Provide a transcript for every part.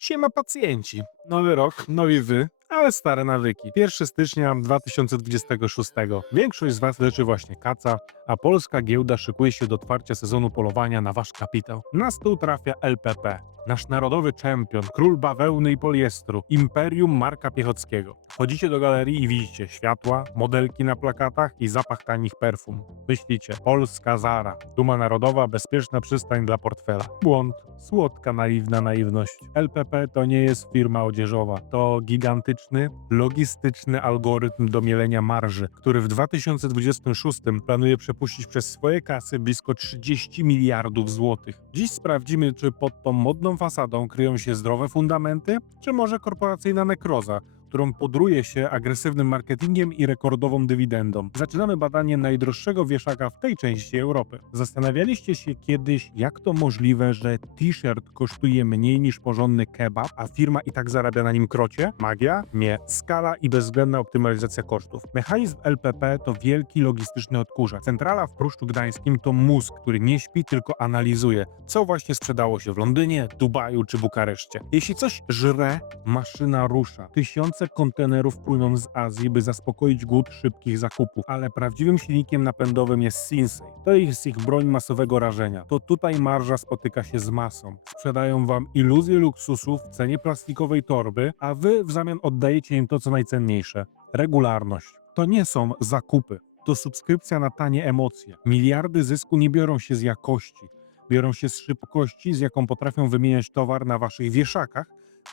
Siema pacjenci. Nowy rok, nowi wy, ale stare nawyki. 1 stycznia 2026. Większość z was leczy właśnie kaca, a polska giełda szykuje się do otwarcia sezonu polowania na wasz kapitał. Na stół trafia LPP. Nasz narodowy czempion, król bawełny i poliestru, imperium Marka Piechockiego. Wchodzicie do galerii i widzicie światła, modelki na plakatach i zapach tanich perfum. Myślicie, Polska Zara, duma narodowa, bezpieczna przystań dla portfela. Błąd, słodka, naiwna naiwność. LPP to nie jest firma odzieżowa, to gigantyczny, logistyczny algorytm do mielenia marży, który w 2026 planuje przepuścić przez swoje kasy blisko 30 miliardów złotych. Dziś sprawdzimy, czy pod tą modną fasadą kryją się zdrowe fundamenty, czy może korporacyjna nekroza, którą podruje się agresywnym marketingiem i rekordową dywidendą. Zaczynamy badanie najdroższego wieszaka w tej części Europy. Zastanawialiście się kiedyś, jak to możliwe, że t-shirt kosztuje mniej niż porządny kebab, a firma i tak zarabia na nim krocie? Magia? Nie. Skala i bezwzględna optymalizacja kosztów. Mechanizm LPP to wielki logistyczny odkurzacz. Centrala w Pruszczu Gdańskim to mózg, który nie śpi, tylko analizuje, co właśnie sprzedało się w Londynie, Dubaju czy Bukareszcie. Jeśli coś żre, maszyna rusza. Tysiące kontenerów płyną z Azji, by zaspokoić głód szybkich zakupów, ale prawdziwym silnikiem napędowym jest Sinsei. To jest ich broń masowego rażenia. To tutaj marża spotyka się z masą. Sprzedają wam iluzję luksusu w cenie plastikowej torby, a wy w zamian oddajecie im to, co najcenniejsze regularność. To nie są zakupy. To subskrypcja na tanie emocje. Miliardy zysku nie biorą się z jakości. Biorą się z szybkości, z jaką potrafią wymieniać towar na waszych wieszakach,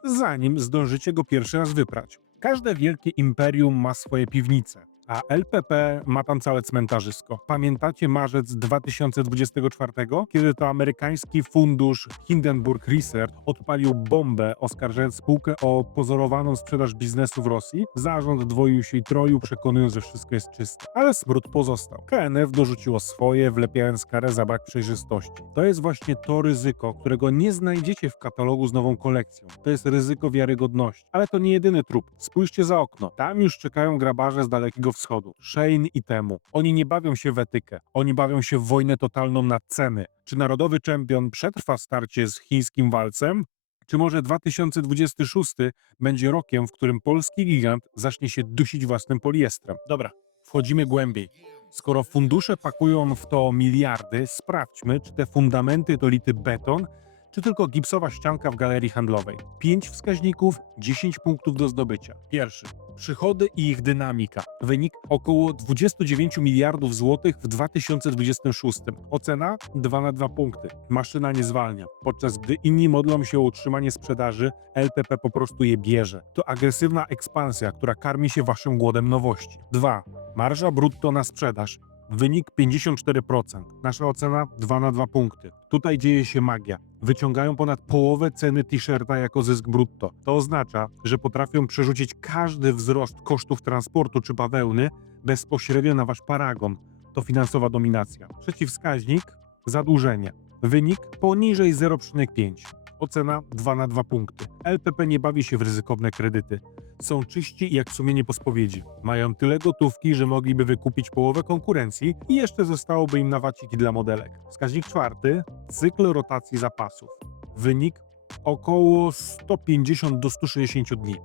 zanim zdążycie go pierwszy raz wyprać. Każde wielkie imperium ma swoje piwnice, a LPP ma tam całe cmentarzysko. Pamiętacie marzec 2024, kiedy to amerykański fundusz Hindenburg Research odpalił bombę, oskarżając spółkę o pozorowaną sprzedaż biznesu w Rosji? Zarząd dwoił się i troił, przekonując, że wszystko jest czyste. Ale smród pozostał. KNF dorzuciło swoje, wlepiając karę za brak przejrzystości. To jest właśnie to ryzyko, którego nie znajdziecie w katalogu z nową kolekcją. To jest ryzyko wiarygodności. Ale to nie jedyny trup. Spójrzcie za okno. Tam już czekają grabarze z Dalekiego Wschodu. Shane i Temu. Oni nie bawią się w etykę. Oni bawią się w wojnę totalną na ceny. Czy narodowy czempion przetrwa starcie z chińskim walcem? Czy może 2026 będzie rokiem, w którym polski gigant zacznie się dusić własnym poliestrem? Dobra, wchodzimy głębiej. Skoro fundusze pakują w to miliardy, sprawdźmy, czy te fundamenty to lity beton, czy tylko gipsowa ścianka w galerii handlowej. 5 wskaźników, 10 punktów do zdobycia. Pierwszy. Przychody i ich dynamika. Wynik około 29 miliardów złotych w 2026. Ocena 2 na 2 punkty. Maszyna nie zwalnia. Podczas gdy inni modlą się o utrzymanie sprzedaży, LPP po prostu je bierze. To agresywna ekspansja, która karmi się waszym głodem nowości. 2. Marża brutto na sprzedaż. Wynik 54%. Nasza ocena 2 na 2 punkty. Tutaj dzieje się magia. Wyciągają ponad połowę ceny t-shirta jako zysk brutto. To oznacza, że potrafią przerzucić każdy wzrost kosztów transportu czy bawełny bezpośrednio na wasz paragon. To finansowa dominacja. Trzeci wskaźnik zadłużenie. Wynik poniżej 0,5. Ocena 2 na 2 punkty. LPP nie bawi się w ryzykowne kredyty. Są czyści jak sumienie po spowiedzi. Mają tyle gotówki, że mogliby wykupić połowę konkurencji i jeszcze zostałoby im na waciki dla modelek. Wskaźnik czwarty, cykl rotacji zapasów. Wynik około 150 do 160 dni.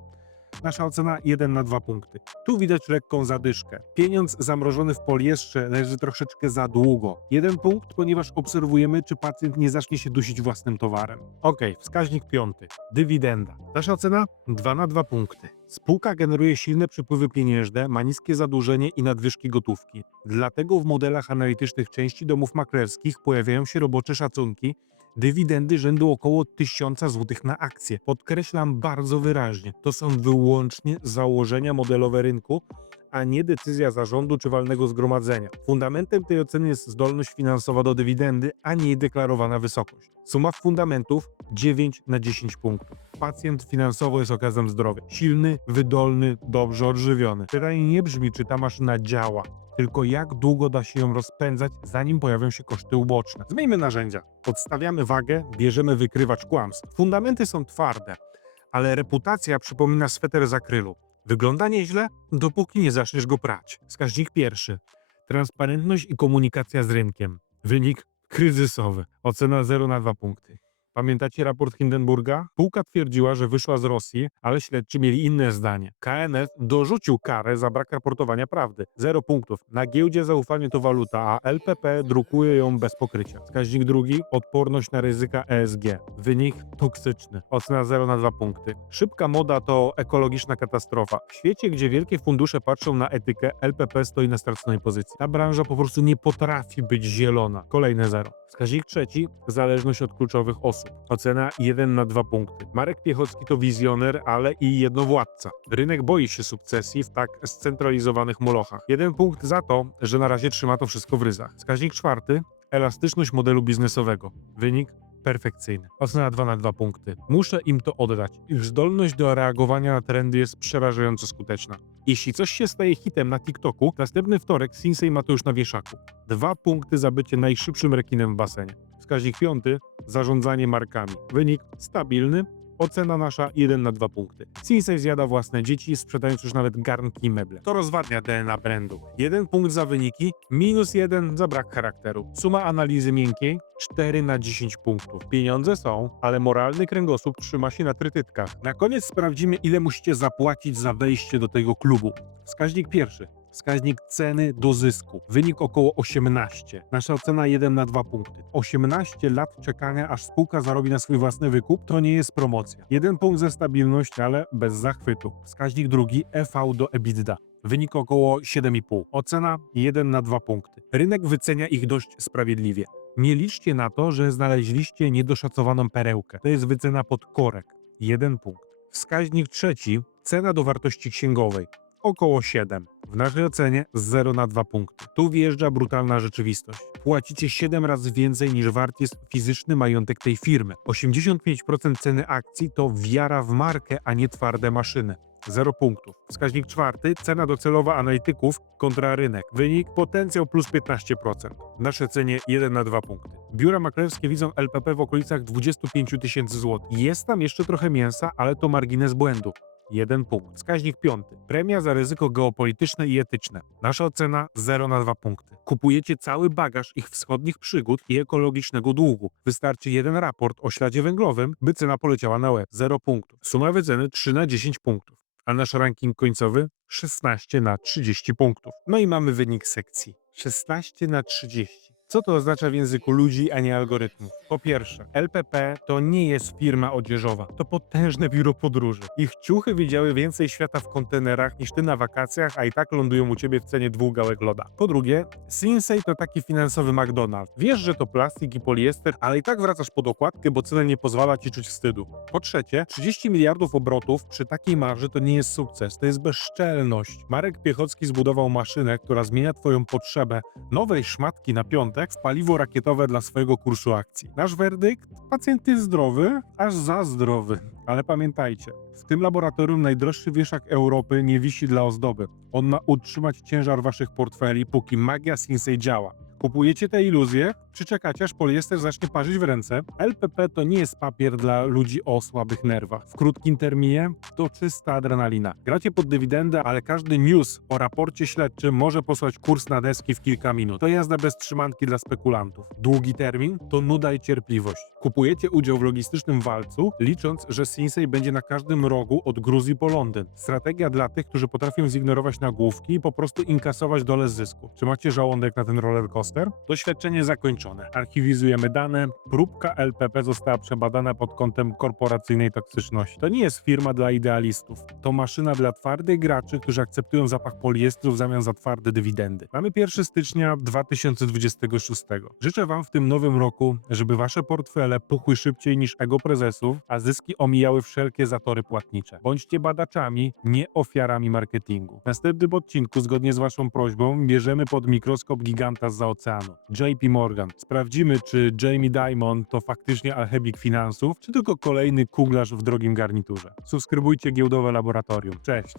Nasza ocena 1 na 2 punkty. Tu widać lekką zadyszkę. Pieniądz zamrożony w poliestrze leży troszeczkę za długo. Jeden punkt, ponieważ obserwujemy, czy pacjent nie zacznie się dusić własnym towarem. Ok, wskaźnik piąty. Dywidenda. Nasza ocena 2 na 2 punkty. Spółka generuje silne przepływy pieniężne, ma niskie zadłużenie i nadwyżki gotówki. Dlatego w modelach analitycznych części domów maklerskich pojawiają się robocze szacunki, dywidendy rzędu około 1000 zł na akcję. Podkreślam bardzo wyraźnie, to są wyłącznie założenia modelowe rynku, a nie decyzja zarządu czy walnego zgromadzenia. Fundamentem tej oceny jest zdolność finansowa do dywidendy, a nie jej deklarowana wysokość. Suma fundamentów 9 na 10 punktów. Pacjent finansowo jest okazem zdrowia. Silny, wydolny, dobrze odżywiony. Pytanie nie brzmi, czy ta maszyna działa, tylko jak długo da się ją rozpędzać, zanim pojawią się koszty uboczne. Zmieńmy narzędzia. Podstawiamy wagę, bierzemy wykrywacz kłamstw. Fundamenty są twarde, ale reputacja przypomina sweter z akrylu. Wygląda nieźle, dopóki nie zaczniesz go prać. Wskaźnik pierwszy. Transparentność i komunikacja z rynkiem. Wynik kryzysowy. Ocena 0 na 2 punkty. Pamiętacie raport Hindenburga? Spółka twierdziła, że wyszła z Rosji, ale śledczy mieli inne zdanie. KNF dorzucił karę za brak raportowania prawdy. Zero punktów. Na giełdzie zaufanie to waluta, a LPP drukuje ją bez pokrycia. Wskaźnik drugi odporność na ryzyka ESG. Wynik toksyczny. Ocena 0 na 2 punkty. Szybka moda to ekologiczna katastrofa. W świecie, gdzie wielkie fundusze patrzą na etykę, LPP stoi na straconej pozycji. Ta branża po prostu nie potrafi być zielona. Kolejne zero. Wskaźnik trzeci, zależność od kluczowych osób. Ocena 1 na 2 punkty. Marek Piechocki to wizjoner, ale i jednowładca. Rynek boi się sukcesji w tak scentralizowanych molochach. Jeden punkt za to, że na razie trzyma to wszystko w ryzach. Wskaźnik czwarty, elastyczność modelu biznesowego. Wynik perfekcyjny. Ocena 2 na 2 punkty. Muszę im to oddać. Ich zdolność do reagowania na trendy jest przerażająco skuteczna. Jeśli coś się staje hitem na TikToku, następny wtorek Sinsei ma to już na wieszaku. Dwa punkty za bycie najszybszym rekinem w basenie. Wskaźnik piąty, zarządzanie markami. Wynik stabilny, ocena nasza 1 na 2 punkty. Sinsei zjada własne dzieci, sprzedając już nawet garnki i meble. To rozwadnia DNA brandu. Jeden punkt za wyniki, minus jeden za brak charakteru. Suma analizy miękkiej 4 na 10 punktów. Pieniądze są, ale moralny kręgosłup trzyma się na trytytkach. Na koniec sprawdzimy, ile musicie zapłacić za wejście do tego klubu. Wskaźnik pierwszy. Wskaźnik ceny do zysku. Wynik około 18. Nasza ocena 1 na 2 punkty. 18 lat czekania, aż spółka zarobi na swój własny wykup, to nie jest promocja. Jeden punkt ze stabilności, ale bez zachwytu. Wskaźnik drugi EV do EBITDA. Wynik około 7,5. Ocena 1 na 2 punkty. Rynek wycenia ich dość sprawiedliwie. Nie liczcie na to, że znaleźliście niedoszacowaną perełkę. To jest wycena pod korek. Jeden punkt. Wskaźnik trzeci, cena do wartości księgowej. Około 7. W naszej ocenie 0 na 2 punkty. Tu wjeżdża brutalna rzeczywistość. Płacicie 7 razy więcej niż wart jest fizyczny majątek tej firmy. 85% ceny akcji to wiara w markę, a nie twarde maszyny. 0 punktów. Wskaźnik czwarty, cena docelowa analityków kontra rynek. Wynik potencjał plus 15%. W naszej cenie 1 na 2 punkty. Biura maklerskie widzą LPP w okolicach 25 tysięcy złotych. Jest tam jeszcze trochę mięsa, ale to margines błędu. Jeden punkt. Wskaźnik piąty. Premia za ryzyko geopolityczne i etyczne. Nasza ocena 0 na 2 punkty. Kupujecie cały bagaż ich wschodnich przygód i ekologicznego długu. Wystarczy jeden raport o śladzie węglowym, by cena poleciała na łeb. 0 punktów. Suma wyceny 3 na 10 punktów. A nasz ranking końcowy 16 na 30 punktów. No i mamy wynik sekcji. 16 na 30. Co to oznacza w języku ludzi, a nie algorytmów? Po pierwsze, LPP to nie jest firma odzieżowa, to potężne biuro podróży. Ich ciuchy widziały więcej świata w kontenerach niż ty na wakacjach, a i tak lądują u ciebie w cenie dwóch gałek loda. Po drugie, Sinsei to taki finansowy McDonald's. Wiesz, że to plastik i poliester, ale i tak wracasz pod okładkę, bo cena nie pozwala ci czuć wstydu. Po trzecie, 30 miliardów obrotów przy takiej marży to nie jest sukces, to jest bezczelność. Marek Piechocki zbudował maszynę, która zmienia twoją potrzebę nowej szmatki na piątek w paliwo rakietowe dla swojego kursu akcji. Nasz werdykt? Pacjent jest zdrowy, aż za zdrowy. Ale pamiętajcie, w tym laboratorium najdroższy wieszak Europy nie wisi dla ozdoby. On ma utrzymać ciężar waszych portfeli, póki magia Sinsei działa. Kupujecie te iluzje, czy czekacie, aż poliester zacznie parzyć w ręce? LPP to nie jest papier dla ludzi o słabych nerwach. W krótkim terminie to czysta adrenalina. Gracie pod dywidendę, ale każdy news o raporcie śledczym może posłać kurs na deski w kilka minut. To jazda bez trzymanki dla spekulantów. Długi termin to nuda i cierpliwość. Kupujecie udział w logistycznym walcu, licząc, że Sinsei będzie na każdym rogu od Gruzji po Londyn. Strategia dla tych, którzy potrafią zignorować nagłówki i po prostu inkasować dole zysku. Czy macie żołądek na ten roller coaster? Doświadczenie zakończone. Archiwizujemy dane. Próbka LPP została przebadana pod kątem korporacyjnej toksyczności. To nie jest firma dla idealistów. To maszyna dla twardych graczy, którzy akceptują zapach poliestru w zamian za twarde dywidendy. Mamy 1 stycznia 2026. Życzę Wam w tym nowym roku, żeby Wasze portfele puchły szybciej niż ego prezesów, a zyski omijały wszelkie zatory płatnicze. Bądźcie badaczami, nie ofiarami marketingu. W następnym odcinku, zgodnie z Waszą prośbą, bierzemy pod mikroskop giganta z oceanu. JP Morgan. Sprawdzimy, czy Jamie Dimon to faktycznie alchemik finansów, czy tylko kolejny kuglarz w drogim garniturze. Subskrybujcie giełdowe laboratorium. Cześć!